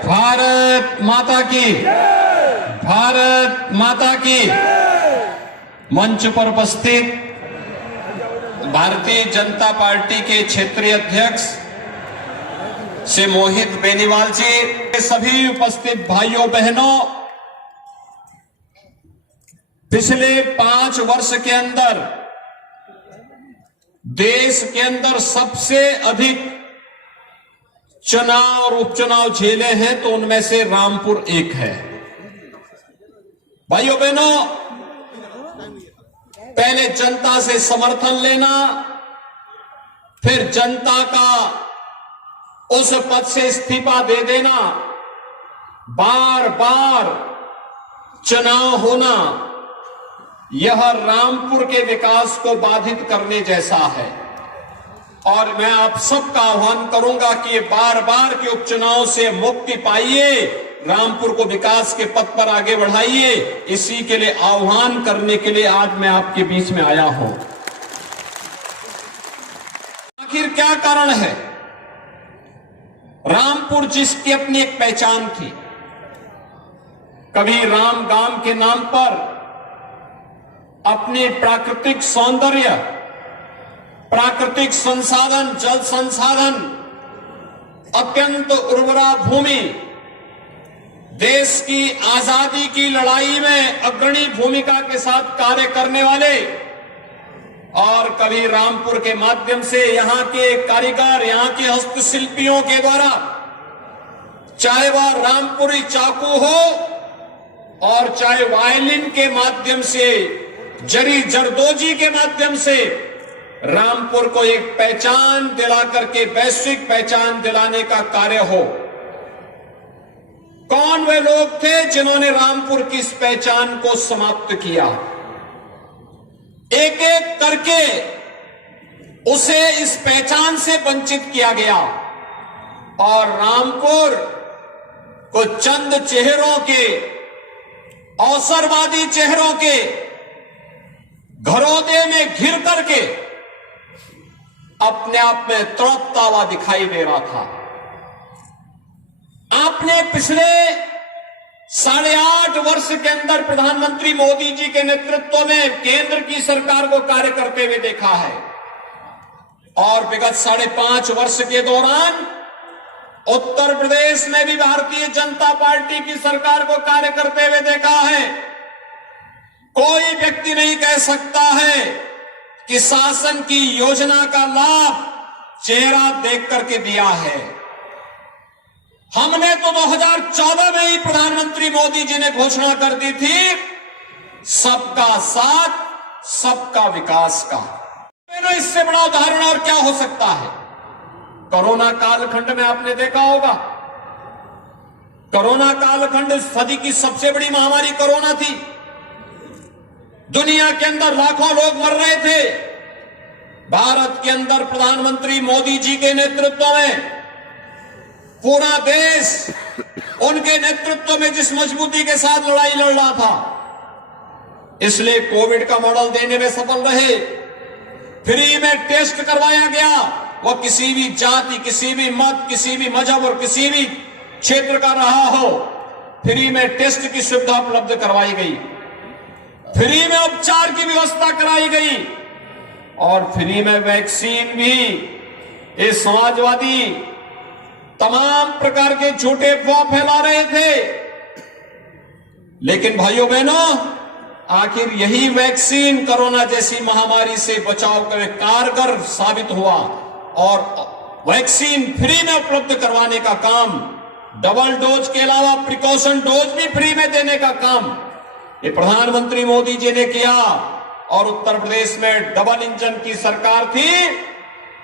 भारत माता की, भारत माता की। मंच पर उपस्थित भारतीय जनता पार्टी के क्षेत्रीय अध्यक्ष श्री मोहित बेनीवाल जी, सभी उपस्थित भाइयों बहनों, पिछले 5 वर्ष के अंदर देश के अंदर सबसे अधिक चुनाव और उपचुनाव झेले हैं तो उनमें से रामपुर एक है। भाइयों बहनों, पहले जनता से समर्थन लेना, फिर जनता का उस पद से इस्तीफा दे देना, बार बार चुनाव होना, यह रामपुर के विकास को बाधित करने जैसा है। और मैं आप सबका आह्वान करूंगा कि ये बार बार के उपचुनाव से मुक्ति पाइए, रामपुर को विकास के पथ पर आगे बढ़ाइए। इसी के लिए आह्वान करने के लिए आज मैं आपके बीच में आया हूं। आखिर क्या कारण है? रामपुर जिसकी अपनी एक पहचान थी, कभी राम गांव के नाम पर अपनी प्राकृतिक सौंदर्य, प्राकृतिक संसाधन, जल संसाधन, अत्यंत उर्वरा भूमि, देश की आजादी की लड़ाई में अग्रणी भूमिका के साथ कार्य करने वाले, और कभी रामपुर के माध्यम से यहां के कारीगर, यहां के हस्तशिल्पियों के द्वारा, चाहे वह रामपुरी चाकू हो और चाहे वायलिन के माध्यम से, जरी जरदोजी के माध्यम से रामपुर को एक पहचान दिला करके वैश्विक पहचान दिलाने का कार्य हो। कौन वे लोग थे जिन्होंने रामपुर की इस पहचान को समाप्त किया? एक एक करके उसे इस पहचान से वंचित किया गया और रामपुर को चंद चेहरों के, अवसरवादी चेहरों के घरौदे में घिर करके अपने आप में तड़पता हुआ दिखाई दे रहा था। आपने पिछले 8.5 वर्ष के अंदर प्रधानमंत्री मोदी जी के नेतृत्व में केंद्र की सरकार को कार्य करते हुए देखा है, और विगत 5.5 वर्ष के दौरान उत्तर प्रदेश में भी भारतीय जनता पार्टी की सरकार को कार्य करते हुए देखा है। कोई व्यक्ति नहीं कह सकता है कि शासन की योजना का लाभ चेहरा देख करके दिया है। हमने तो 2014 में ही प्रधानमंत्री मोदी जी ने घोषणा कर दी थी, सबका साथ सबका विकास का। इससे बड़ा उदाहरण और क्या हो सकता है? कोरोना कालखंड में आपने देखा होगा, कोरोना कालखंड सदी की सबसे बड़ी महामारी कोरोना थी। दुनिया के अंदर लाखों लोग मर रहे थे। भारत के अंदर प्रधानमंत्री मोदी जी के नेतृत्व में पूरा देश उनके नेतृत्व में जिस मजबूती के साथ लड़ाई लड़ रहा था, इसलिए कोविड का मॉडल देने में सफल रहे। फ्री में टेस्ट करवाया गया, वो किसी भी जाति, किसी भी मत, किसी भी मजहब और किसी भी क्षेत्र का रहा हो, फ्री में टेस्ट की सुविधा उपलब्ध करवाई गई, फ्री में उपचार की व्यवस्था कराई गई, और फ्री में वैक्सीन भी। ये समाजवादी तमाम प्रकार के झूठे अफवाह फैला रहे थे, लेकिन भाइयों बहनों, आखिर यही वैक्सीन कोरोना जैसी महामारी से बचाव में कारगर साबित हुआ, और वैक्सीन फ्री में उपलब्ध करवाने का काम, डबल डोज के अलावा प्रिकॉशन डोज भी फ्री में देने का काम ये प्रधानमंत्री मोदी जी ने किया। और उत्तर प्रदेश में डबल इंजन की सरकार थी,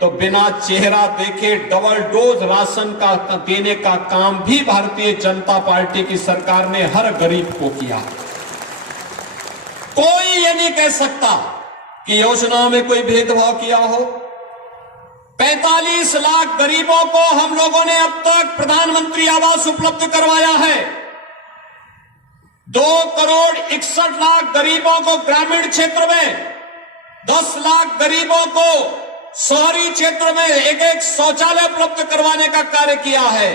तो बिना चेहरा देखे डबल डोज राशन का देने का काम भी भारतीय जनता पार्टी की सरकार ने हर गरीब को किया। कोई ये नहीं कह सकता कि योजनाओं में कोई भेदभाव किया हो। 45 लाख गरीबों को हम लोगों ने अब तक प्रधानमंत्री आवास उपलब्ध करवाया है। 2,61,00,000 गरीबों को ग्रामीण क्षेत्र में, 10 लाख गरीबों को शहरी क्षेत्र में एक शौचालय उपलब्ध करवाने का कार्य किया है।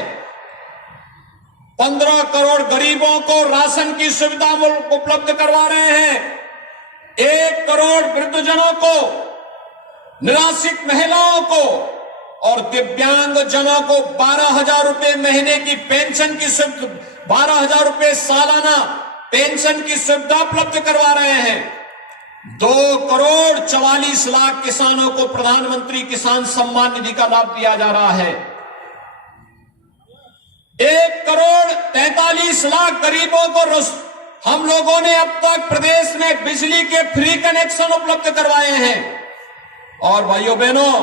15 करोड़ गरीबों को राशन की सुविधा उपलब्ध करवा रहे हैं। 1 करोड़ वृद्धजनों को, निराश्रित महिलाओं को और दिव्यांग जनों को 12,000 रुपए महीने की पेंशन की सुविधा, 12,000 रुपए सालाना पेंशन की सुविधा उपलब्ध करवा रहे हैं। 2 करोड़ 44 लाख किसानों को प्रधानमंत्री किसान सम्मान निधि का लाभ दिया जा रहा है। 1 करोड़ 43 लाख गरीबों को हम लोगों ने अब तक प्रदेश में बिजली के फ्री कनेक्शन उपलब्ध करवाए हैं। और भाइयों बहनों,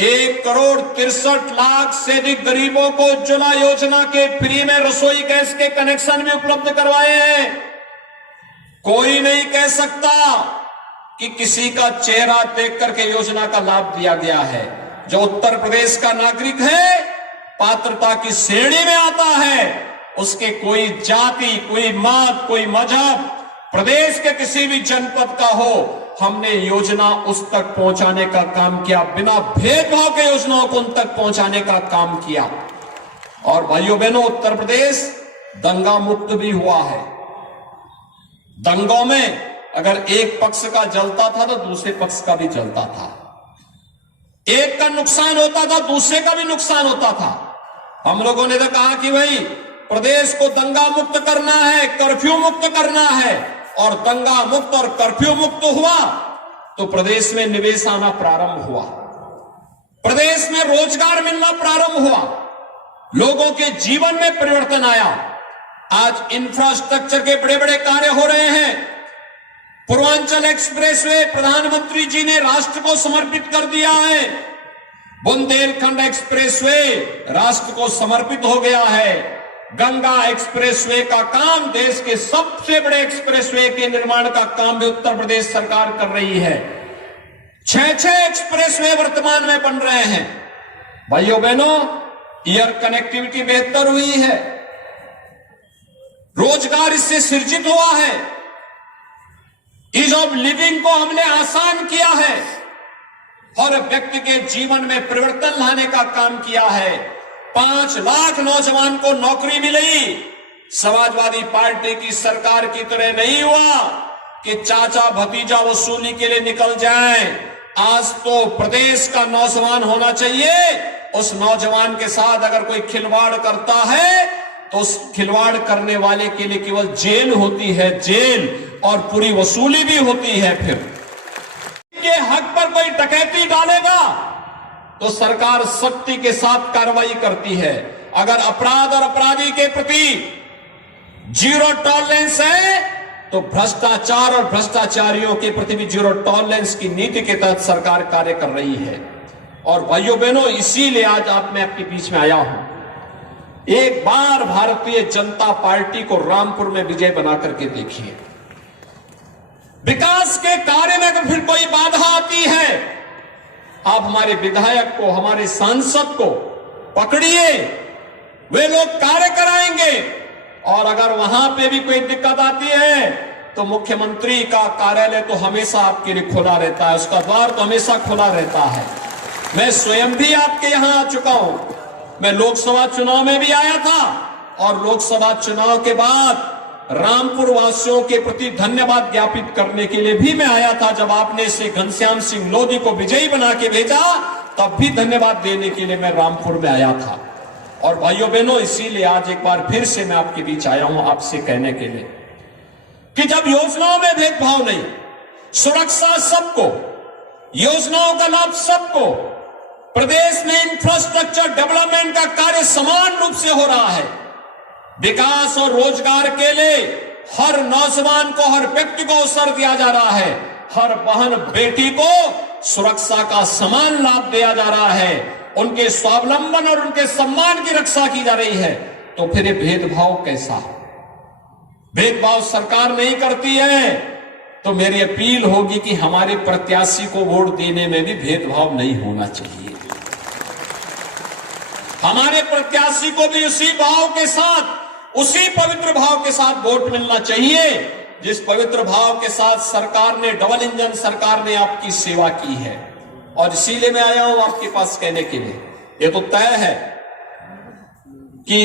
1 करोड़ 63 लाख से अधिक गरीबों को उज्ज्वला योजना के फ्री में रसोई गैस के कनेक्शन भी उपलब्ध करवाए हैं। कोई नहीं कह सकता कि किसी का चेहरा देख करके योजना का लाभ दिया गया है। जो उत्तर प्रदेश का नागरिक है, पात्रता की श्रेणी में आता है, उसके कोई जाति, कोई मत, कोई मजहब, प्रदेश के किसी भी जनपद का हो, हमने योजना उस तक पहुंचाने का काम किया। बिना भेदभाव के योजनाओं को उन तक पहुंचाने का काम किया। और भाइयों बहनों, उत्तर प्रदेश दंगा मुक्त भी हुआ है। दंगों में अगर एक पक्ष का जलता था तो दूसरे पक्ष का भी जलता था। एक का नुकसान होता था, दूसरे का भी नुकसान होता था। हम लोगों ने तो कहा कि भाई प्रदेश को दंगा मुक्त करना है, कर्फ्यू मुक्त करना है। और दंगा मुक्त और कर्फ्यू मुक्त हुआ तो प्रदेश में निवेश आना प्रारंभ हुआ, प्रदेश में रोजगार मिलना प्रारंभ हुआ, लोगों के जीवन में परिवर्तन आया। आज इंफ्रास्ट्रक्चर के बड़े बड़े कार्य हो रहे हैं। पूर्वांचल एक्सप्रेसवे प्रधानमंत्री जी ने राष्ट्र को समर्पित कर दिया है। बुंदेलखंड एक्सप्रेसवे राष्ट्र को समर्पित हो गया है। गंगा एक्सप्रेसवे का काम, देश के सबसे बड़े एक्सप्रेसवे के निर्माण का काम भी उत्तर प्रदेश सरकार कर रही है। 6 एक्सप्रेसवे वर्तमान में बन रहे हैं। भाइयों बहनों, एयर कनेक्टिविटी बेहतर हुई है, रोजगार इससे सृजित हुआ है, ईज ऑफ लिविंग को हमने आसान किया है, हर व्यक्ति के जीवन में परिवर्तन लाने का काम किया है। 5 लाख नौजवान को नौकरी मिली। समाजवादी पार्टी की सरकार की तरह नहीं हुआ कि चाचा भतीजा वसूली के लिए निकल जाएं। आज तो प्रदेश का नौजवान होना चाहिए। उस नौजवान के साथ अगर कोई खिलवाड़ करता है तो उस खिलवाड़ करने वाले के लिए केवल जेल होती है, जेल, और पूरी वसूली भी होती है। फिर के हक पर कोई डकैती डालेगा तो सरकार सख्ती के साथ कार्रवाई करती है। अगर अपराध और अपराधी के प्रति जीरो टॉलरेंस है तो भ्रष्टाचार और भ्रष्टाचारियों के प्रति भी जीरो टॉलरेंस की नीति के तहत सरकार कार्य कर रही है। और भाइयों बहनों, इसीलिए आज मैं आपके बीच में आया हूं। एक बार भारतीय जनता पार्टी को रामपुर में विजय बना करके देखिए। विकास के कार्य में अगर फिर कोई बाधा आती है, आप हमारे विधायक को, हमारे सांसद को पकड़िए, वे लोग कार्य कराएंगे। और अगर वहां पे भी कोई दिक्कत आती है तो मुख्यमंत्री का कार्यालय तो हमेशा आपके लिए खुला रहता है, उसका द्वार तो हमेशा खुला रहता है। मैं स्वयं भी आपके यहां आ चुका हूं। मैं लोकसभा चुनाव में भी आया था और लोकसभा चुनाव के बाद रामपुर वासियों के प्रति धन्यवाद ज्ञापित करने के लिए भी मैं आया था। जब आपने इसे घनश्याम सिंह लोधी को विजयी बना के भेजा, तब भी धन्यवाद देने के लिए मैं रामपुर में आया था। और भाइयों बहनों, इसीलिए आज एक बार फिर से मैं आपके बीच आया हूं आपसे कहने के लिए कि जब योजनाओं में भेदभाव नहीं, सुरक्षा सबको, योजनाओं का लाभ सबको, प्रदेश में इंफ्रास्ट्रक्चर डेवलपमेंट का कार्य समान रूप से हो रहा है, विकास और रोजगार के लिए हर नौजवान को, हर व्यक्ति को अवसर दिया जा रहा है, हर बहन बेटी को सुरक्षा का समान लाभ दिया जा रहा है, उनके स्वावलंबन और उनके सम्मान की रक्षा की जा रही है, तो फिर ये भेदभाव कैसा? भेदभाव सरकार नहीं करती है तो मेरी अपील होगी कि हमारे प्रत्याशी को वोट देने में भी भेदभाव नहीं होना चाहिए। हमारे प्रत्याशी को भी उसी भाव के साथ, उसी पवित्र भाव के साथ वोट मिलना चाहिए जिस पवित्र भाव के साथ सरकार ने, डबल इंजन सरकार ने आपकी सेवा की है। और इसीलिए मैं आया हूं आपके पास कहने के लिए, ये तो तय है कि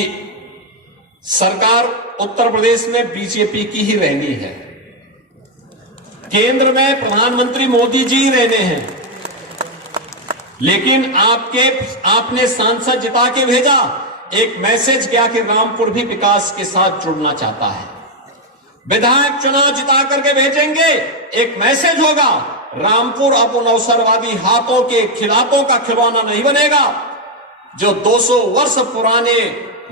सरकार उत्तर प्रदेश में बीजेपी की ही रहनी है, केंद्र में प्रधानमंत्री मोदी जी रहने हैं, लेकिन आपने सांसद जिता के भेजा, एक मैसेज गया कि रामपुर भी विकास के साथ जुड़ना चाहता है। विधायक चुनाव जिता करके भेजेंगे, एक मैसेज होगा, रामपुर अब उन अवसरवादी हाथों के खिलाफों का खिलौना नहीं बनेगा जो 200 वर्ष पुराने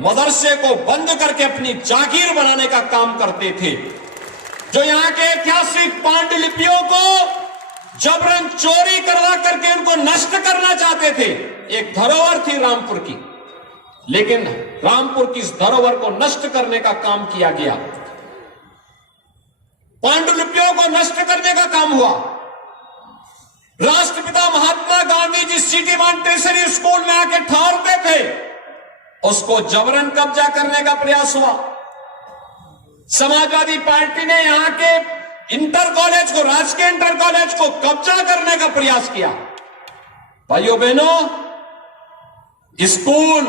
मदरसे को बंद करके अपनी जागीर बनाने का काम करते थे, जो यहां के ऐतिहासिक पांडुलिपियों को जबरन चोरी करवा करके उनको नष्ट करना चाहते थे। एक धरोहर थी रामपुर की, लेकिन रामपुर की इस धरोहर को नष्ट करने का काम किया गया, पांडुलिपियों को नष्ट करने का काम हुआ। राष्ट्रपिता महात्मा गांधी जिस सिटी मॉन्टेसरी स्कूल में आके ठहरते थे, उसको जबरन कब्जा करने का प्रयास हुआ। समाजवादी पार्टी ने यहां के इंटर कॉलेज को, राजकीय इंटर कॉलेज को कब्जा करने का प्रयास किया। भाइयों बहनों, स्कूल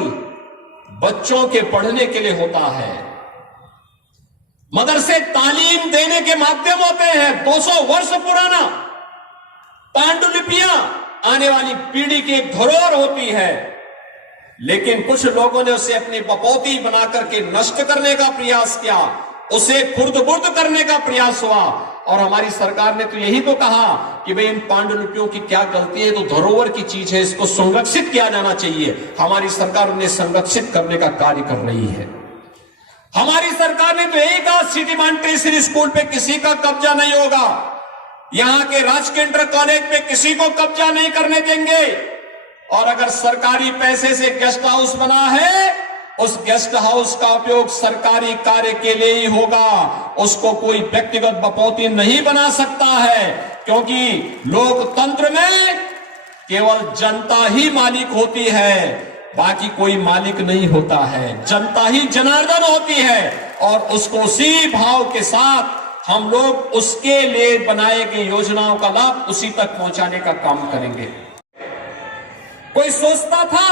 बच्चों के पढ़ने के लिए होता है, मदरसे तालीम देने के माध्यम होते हैं। 200 वर्ष पुराना पांडुलिपियां आने वाली पीढ़ी की एक धरोहर होती है, लेकिन कुछ लोगों ने उसे अपनी बपौती बनाकर के नष्ट करने का प्रयास किया, उसे खुर्द-बुर्द करने का प्रयास हुआ। और हमारी सरकार ने तो यही तो कहा कि भाई इन पांडुलिपियों की क्या गलती है, तो धरोहर की चीज है, इसको संरक्षित किया जाना चाहिए। हमारी सरकार उन्हें संरक्षित करने का कार्य कर रही है। हमारी सरकार ने तो यही कहा सिटी मॉन्टेसरी स्कूल पे किसी का कब्जा नहीं होगा, यहां के राजकीय इंटर कॉलेज पे किसी को कब्जा नहीं करने देंगे, और अगर सरकारी पैसे से गेस्ट हाउस बना है, उस गेस्ट हाउस का उपयोग सरकारी कार्य के लिए ही होगा, उसको कोई व्यक्तिगत बपौती नहीं बना सकता है, क्योंकि लोकतंत्र में केवल जनता ही मालिक होती है, बाकी कोई मालिक नहीं होता है। जनता ही जनार्दन होती है, और उसको उसी भाव के साथ हम लोग उसके लिए बनाए गए योजनाओं का लाभ उसी तक पहुंचाने का काम करेंगे। कोई सोचता था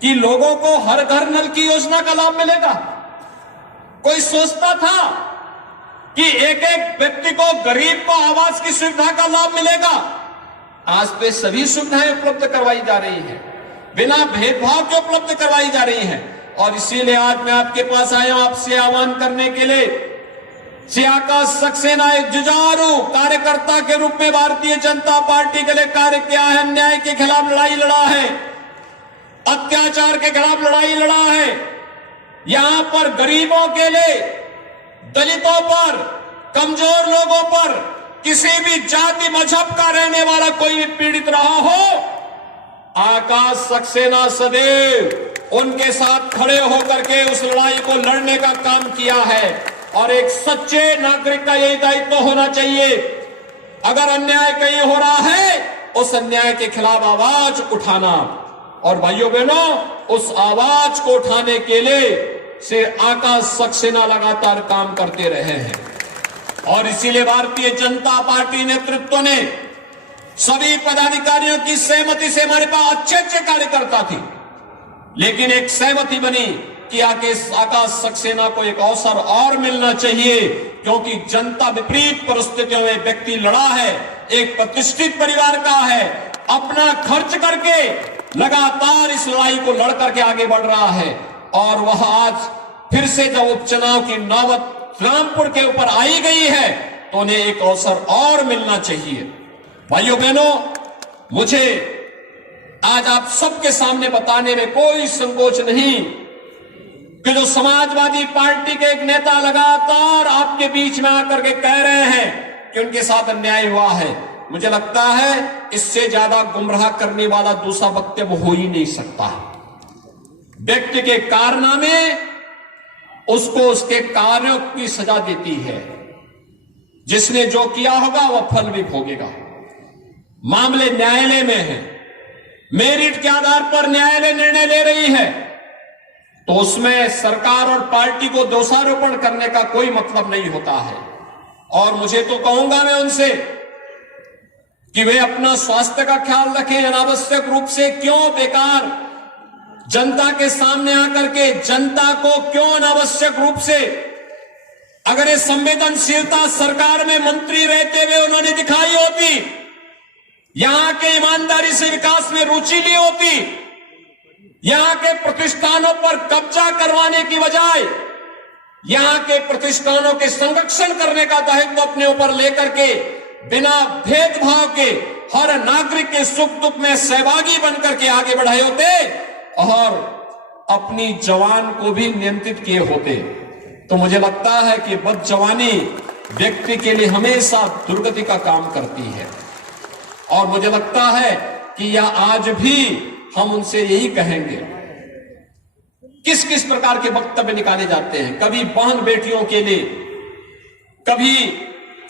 कि लोगों को हर घर नल की योजना का लाभ मिलेगा? कोई सोचता था कि एक एक व्यक्ति को, गरीब को आवास की सुविधा का लाभ मिलेगा? आज पे सभी सुविधाएं उपलब्ध करवाई जा रही हैं, बिना भेदभाव के उपलब्ध करवाई जा रही हैं। और इसीलिए आज मैं आपके पास आया हूं आपसे आह्वान करने के लिए। श्री आकाश सक्सेना एक जुझारू कार्यकर्ता के रूप में भारतीय जनता पार्टी के लिए कार्य किया है, अन्याय के खिलाफ लड़ाई लड़ा है, अत्याचार के खिलाफ लड़ाई लड़ा है। यहां पर गरीबों के लिए, दलितों पर, कमजोर लोगों पर, किसी भी जाति मजहब का रहने वाला कोई भी पीड़ित रहा हो, आकाश सक्सेना सदैव उनके साथ खड़े होकर के उस लड़ाई को लड़ने का काम किया है। और एक सच्चे नागरिक का यही दायित्व होना चाहिए, अगर अन्याय कहीं हो रहा है, उस अन्याय के खिलाफ आवाज उठाना। और भाइयों बहनों, उस आवाज को उठाने के लिए श्री आकाश सक्सेना लगातार काम करते रहे हैं। और इसीलिए भारतीय जनता पार्टी नेतृत्व ने सभी पदाधिकारियों की सहमति से, हमारे पास अच्छे अच्छे कार्यकर्ता थी, लेकिन एक सहमति बनी कि आकाश सक्सेना को एक अवसर और मिलना चाहिए, क्योंकि जनता विपरीत परिस्थितियों में व्यक्ति लड़ा है, एक प्रतिष्ठित परिवार का है, अपना खर्च करके लगातार इस लड़ाई को लड़ करके आगे बढ़ रहा है। और वह आज फिर से जब उपचुनाव की नौबत रामपुर के ऊपर आई गई है, तो उन्हें एक अवसर और मिलना चाहिए। भाइयों बहनों, मुझे आज आप सबके सामने बताने में कोई संकोच नहीं कि जो समाजवादी पार्टी के एक नेता लगातार आपके बीच में आकर के कह रहे हैं कि उनके साथ अन्याय हुआ है, मुझे लगता है इससे ज्यादा गुमराह करने वाला दूसरा वक्तव्य हो ही नहीं सकता। व्यक्ति के कारनामे उसको उसके कार्यों की सजा देती है, जिसने जो किया होगा वह फल भी भोगेगा। मामले न्यायालय में है, मेरिट के आधार पर न्यायालय निर्णय ले रही है, तो उसमें सरकार और पार्टी को दोषारोपण करने का कोई मतलब नहीं होता है। और मुझे तो कहूंगा मैं उनसे कि वे अपना स्वास्थ्य का ख्याल रखें, अनावश्यक रूप से क्यों बेकार जनता के सामने आकर के जनता को क्यों अनावश्यक रूप से, अगर ये संवेदनशीलता सरकार में मंत्री रहते हुए उन्होंने दिखाई होती, यहां के ईमानदारी से विकास में रुचि ली होती, यहां के प्रतिष्ठानों पर कब्जा करवाने की बजाय यहां के प्रतिष्ठानों के संरक्षण करने का दायित्व अपने ऊपर लेकर के बिना भेदभाव के हर नागरिक के सुख दुख में सहभागी बनकर के आगे बढ़ाए होते और अपनी जवान को भी नियंत्रित किए होते, तो मुझे लगता है कि बदजवानी व्यक्ति के लिए हमेशा दुर्गति का काम करती है। और मुझे लगता है कि यह आज भी हम उनसे यही कहेंगे। किस किस प्रकार के वक्तव्य निकाले जाते हैं, कभी बहन बेटियों के लिए, कभी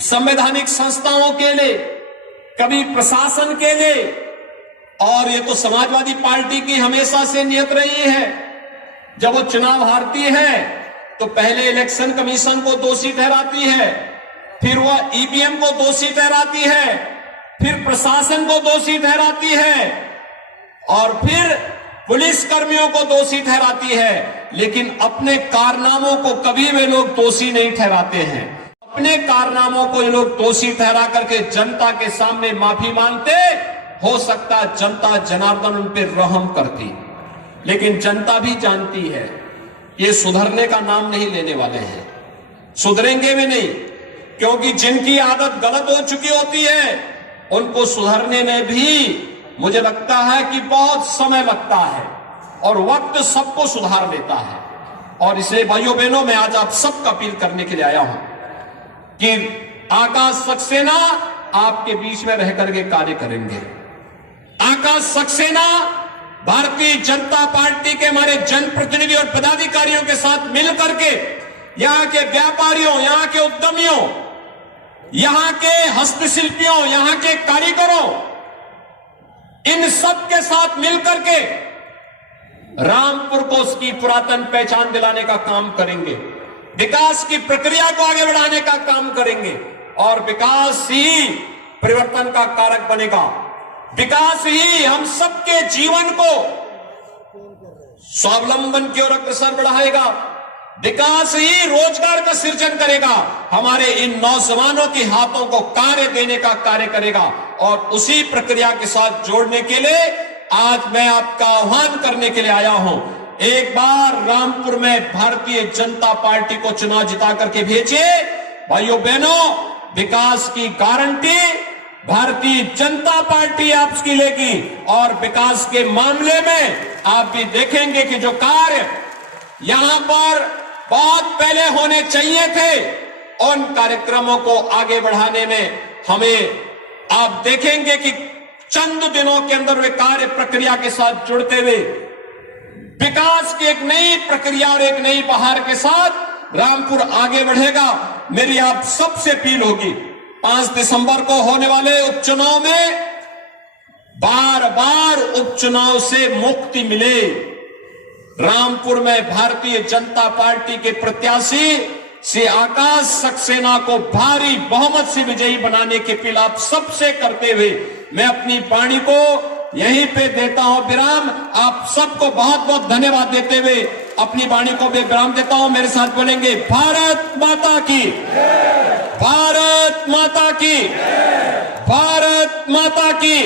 संवैधानिक संस्थाओं के लिए, कभी प्रशासन के लिए, और ये तो समाजवादी पार्टी की हमेशा से नियत रही है। जब वो चुनाव हारती है तो पहले इलेक्शन कमीशन को दोषी ठहराती है, फिर वह ईवीएम को दोषी ठहराती है, फिर प्रशासन को दोषी ठहराती है और फिर पुलिस कर्मियों को दोषी ठहराती है, लेकिन अपने कारनामों को कभी वे लोग दोषी नहीं ठहराते हैं। अपने कारनामों को ये लोग दोषी ठहरा करके जनता के सामने माफी मांगते, हो सकता जनता जनार्दन उन पर रहम करती, लेकिन जनता भी जानती है ये सुधरने का नाम नहीं लेने वाले हैं, सुधरेंगे भी नहीं, क्योंकि जिनकी आदत गलत हो चुकी होती है उनको सुधरने में भी मुझे लगता है कि बहुत समय लगता है और वक्त सबको सुधार लेता है। और इसलिए भाइयों बहनों, मैं आज आप सबका अपील करने के लिए आया हूं कि आकाश सक्सेना आपके बीच में रह करके कार्य करेंगे। आकाश सक्सेना भारतीय जनता पार्टी के हमारे जनप्रतिनिधि और पदाधिकारियों के साथ मिलकर के यहां के व्यापारियों, यहां के उद्यमियों, यहां के हस्तशिल्पियों, यहां के कारीगरों, इन सब के साथ मिलकर के रामपुर को उसकी पुरातन पहचान दिलाने का काम करेंगे, विकास की प्रक्रिया को आगे बढ़ाने का काम करेंगे और विकास ही परिवर्तन का कारक बनेगा। विकास ही हम सबके जीवन को स्वावलंबन की ओर अग्रसर बढ़ाएगा। विकास ही रोजगार का सृजन करेगा, हमारे इन नौजवानों के हाथों को कार्य देने का कार्य करेगा। और उसी प्रक्रिया के साथ जोड़ने के लिए आज मैं आपका आह्वान करने के लिए आया हूं। एक बार रामपुर में भारतीय जनता पार्टी को चुनाव जिता करके भेजिए। भाइयों बहनों, विकास की गारंटी भारतीय जनता पार्टी आपकी लेगी और विकास के मामले में आप भी देखेंगे कि जो कार्य यहां पर बहुत पहले होने चाहिए थे, उन कार्यक्रमों को आगे बढ़ाने में हमें आप देखेंगे कि चंद दिनों के अंदर वे कार्य प्रक्रिया के साथ जुड़ते हुए विकास की एक नई प्रक्रिया और एक नई बहार के साथ रामपुर आगे बढ़ेगा। मेरी आप सबसे अपील होगी, 5 दिसंबर को होने वाले उपचुनाव में बार बार उपचुनाव से मुक्ति मिले। रामपुर में भारतीय जनता पार्टी के प्रत्याशी श्री आकाश सक्सेना को भारी बहुमत से विजयी बनाने की अपील आप सबसे करते हुए मैं अपनी वाणी को यहीं पे देता हूं विराम। आप सबको बहुत बहुत धन्यवाद देते हुए अपनी वाणी को भी विराम देता हूं। मेरे साथ बोलेंगे भारत माता की, भारत माता की, भारत माता की।